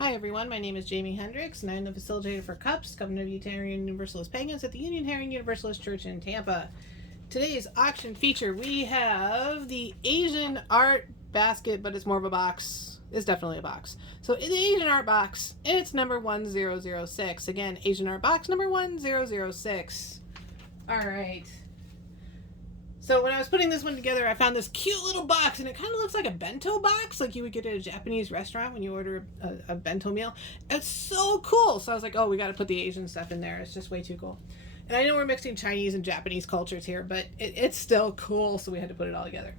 Hi everyone, my name is Jamie Hendricks and I'm the facilitator for CUPS, Covenant of Unitarian Universalist Pagans at the Unitarian Universalist Church in Tampa. Today's auction feature, we have the Asian art basket, but it's more of a box. It's definitely a box. So the Asian art box, and it's number 1006. Again, Asian art box number 1006. Alright. So when I was putting this one together, I found this cute little box, and it kind of looks like a bento box, like you would get at a Japanese restaurant when you order a bento meal. It's so cool. So I was like, oh, we got to put the Asian stuff in there. It's just way too cool. And I know we're mixing Chinese and Japanese cultures here, but it's still cool, so we had to put it all together.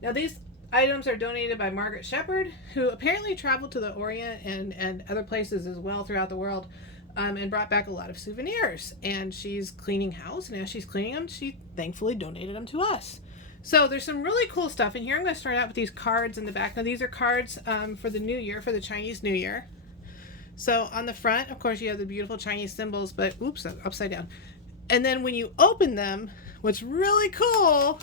Now these items are donated by Margaret Shepard, who apparently traveled to the Orient and other places as well throughout the world. And brought back a lot of souvenirs. And she's cleaning house, and as she's cleaning them, she thankfully donated them to us. So there's some really cool stuff in here. I'm going to start out with these cards in the back. Now these are cards for the New Year, for the Chinese New Year. So on the front, of course, you have the beautiful Chinese symbols, but oops, upside down. And then when you open them, what's really cool,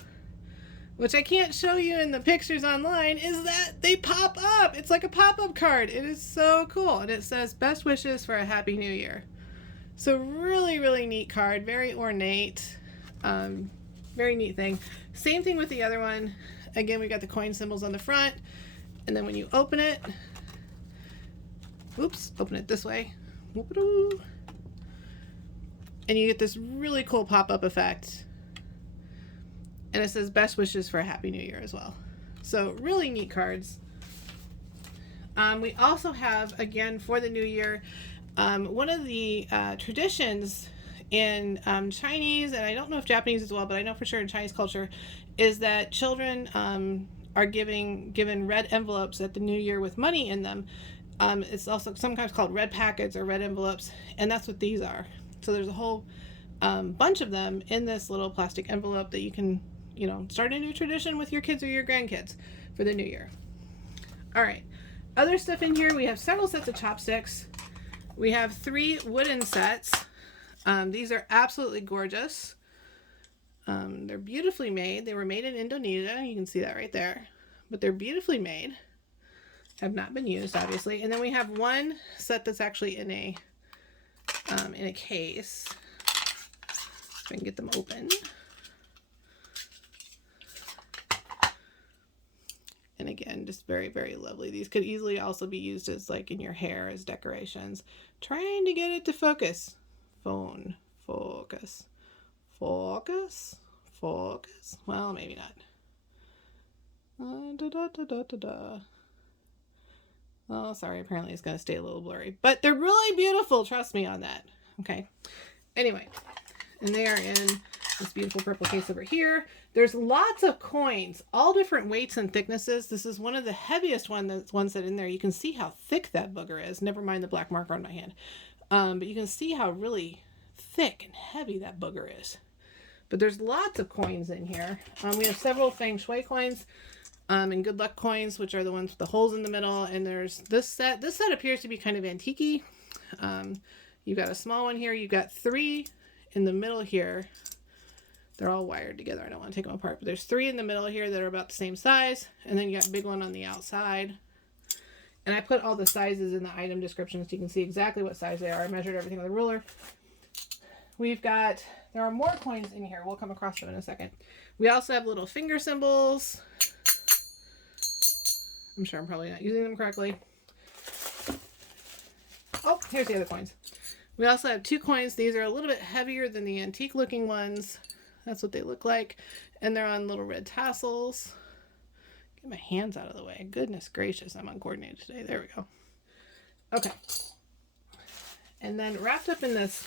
which I can't show you in the pictures online, is that they pop up. It's like a pop-up card. It is so cool. And it says, best wishes for a happy new year. So really, really neat card. Very ornate. Very neat thing. Same thing with the other one. Again, we got the coin symbols on the front. And then when you open it, oops, open it this way. Whoop-a-doo. And you get this really cool pop-up effect. And it says best wishes for a happy new year as well. So really neat cards. We also have, again, for the new year, one of the traditions in Chinese, and I don't know if Japanese as well, but I know for sure in Chinese culture, is that children are given red envelopes at the new year with money in them. It's also sometimes called red packets or red envelopes, and that's what these are. So there's a whole bunch of them in this little plastic envelope that you can start a new tradition with your kids or your grandkids for the new year. All right. Other stuff in here, we have several sets of chopsticks. We have 3 wooden sets. These are absolutely gorgeous. They're beautifully made. They were made in Indonesia. You can see that right there. But they're beautifully made. Have not been used, obviously. And then we have one set that's actually in a case. If I can get them open. And again, just very, very lovely. These could easily also be used as like in your hair as decorations. Trying to get it to focus. Phone. Focus. Focus. Focus. Well, maybe not. Oh, sorry. Apparently it's going to stay a little blurry. But they're really beautiful. Trust me on that. Okay. Anyway. And they are in this beautiful purple case over here. There's lots of coins, all different weights and thicknesses. This is one of the heaviest ones that in there. You can see how thick that booger is. Never mind the black marker on my hand. But you can see how really thick and heavy that booger is. But there's lots of coins in here. We have several feng shui coins and good luck coins, which are the ones with the holes in the middle. And there's this set. This set appears to be kind of antique-y. You've got a small one here. You've got 3 in the middle here. They're all wired together. I don't want to take them apart. But there's 3 in the middle here that are about the same size. And then you got a big one on the outside. And I put all the sizes in the item description so you can see exactly what size they are. I measured everything with a ruler. There are more coins in here. We'll come across them in a second. We also have little finger symbols. I'm sure I'm probably not using them correctly. Oh, here's the other coins. We also have 2 coins. These are a little bit heavier than the antique looking ones. That's what they look like. And they're on little red tassels. Get my hands out of the way. Goodness gracious, I'm uncoordinated today. There we go. Okay. And then wrapped up in this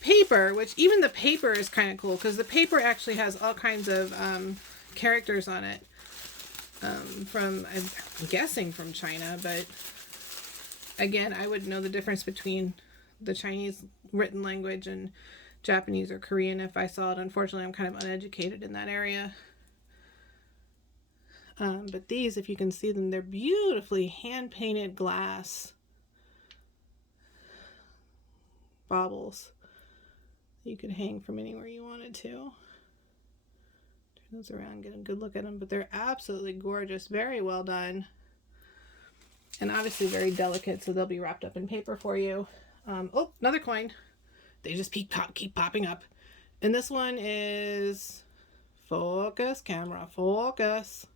paper, which even the paper is kind of cool because the paper actually has all kinds of characters on it. I'm guessing from China, but again, I would know the difference between the Chinese written language and Japanese or Korean if I saw it. Unfortunately, I'm kind of uneducated in that area. But these, if you can see them, they're beautifully hand-painted glass baubles. You could hang from anywhere you wanted to. Turn those around, get a good look at them. But they're absolutely gorgeous. Very well done. And obviously very delicate, so they'll be wrapped up in paper for you. Oh, another coin. They just keep popping up. And this one is, focus, camera, focus.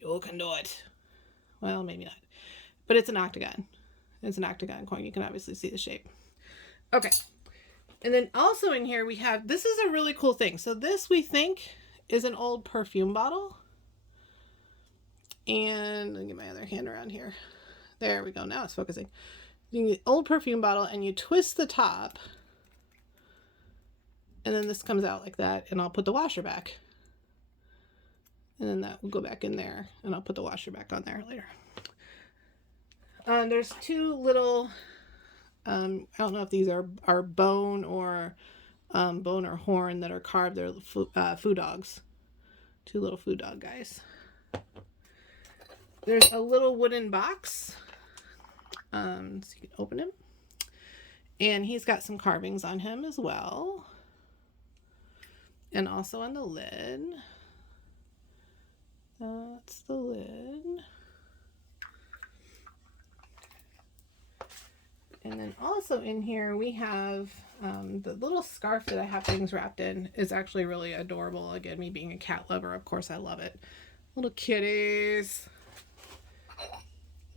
You can do it. Well, maybe not. But it's an octagon. It's an octagon coin. You can obviously see the shape. Okay. And then also in here we have, this is a really cool thing. So this we think is an old perfume bottle. And let me get my other hand around here. There we go. Now it's focusing. You get an old perfume bottle and you twist the top. And then this comes out like that. And I'll put the washer back. And then that will go back in there. And I'll put the washer back on there later. There's two little, I don't know if these are bone or horn that are carved. They're food dogs. Two little food dog guys. There's a little wooden box. So you can open him. And he's got some carvings on him as well. And also on the lid. That's the lid. And then also in here we have the little scarf that I have things wrapped in is actually really adorable. Again, me being a cat lover, of course I love it. Little kitties.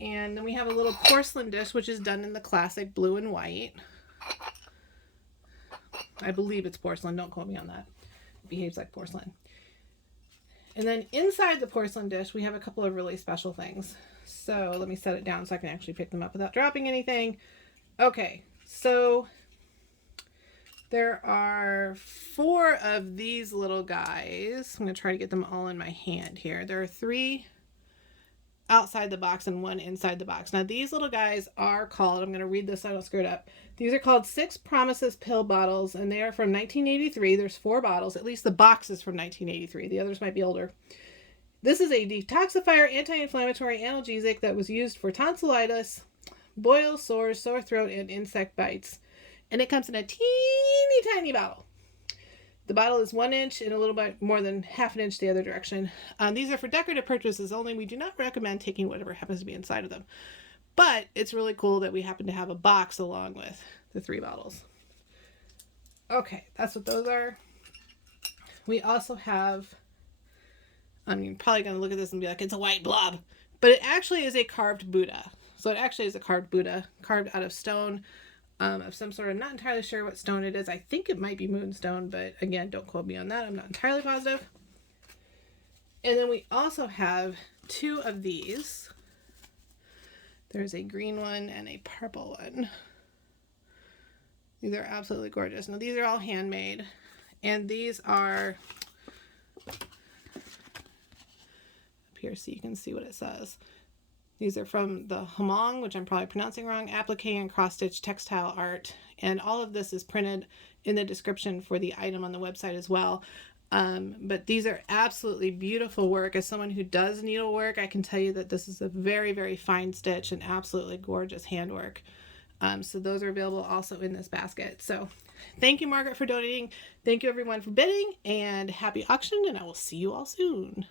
And then we have a little porcelain dish, which is done in the classic blue and white. I believe it's porcelain. Don't quote me on that. It behaves like porcelain. And then inside the porcelain dish, we have a couple of really special things. So let me set it down so I can actually pick them up without dropping anything. Okay, so there are 4 of these little guys. I'm going to try to get them all in my hand here. There are 3 outside the box and 1 inside the box. Now these little guys are called, I'm going to read this so I don't screw it up. These are called 6 Promises pill bottles, and they are from 1983. There's 4 bottles. At least the box is from 1983. The others might be older. This is a detoxifier, anti-inflammatory analgesic that was used for tonsillitis, boils, sores, sore throat, and insect bites. And it comes in a teeny tiny bottle. The bottle is 1 inch and a little bit more than half an inch the other direction. These are for decorative purposes only. We do not recommend taking whatever happens to be inside of them. But it's really cool that we happen to have a box along with the 3 bottles. Okay, that's what those are. We also have, you're probably going to look at this and be like, it's a white blob. But it actually is a carved Buddha. So it actually is a carved Buddha, carved out of stone of some sort. I'm not entirely sure what stone it is. I think it might be moonstone, but again, don't quote me on that. I'm not entirely positive. And then we also have 2 of these. There's a green one and a purple one. These are absolutely gorgeous. Now these are all handmade. And these are up here so you can see what it says. These are from the Hmong, which I'm probably pronouncing wrong, applique and cross-stitch textile art. And all of this is printed in the description for the item on the website as well. But these are absolutely beautiful work. As someone who does needlework, I can tell you that this is a very, very fine stitch and absolutely gorgeous handwork. So those are available also in this basket. So thank you, Margaret, for donating. Thank you, everyone, for bidding, and happy auction, and I will see you all soon.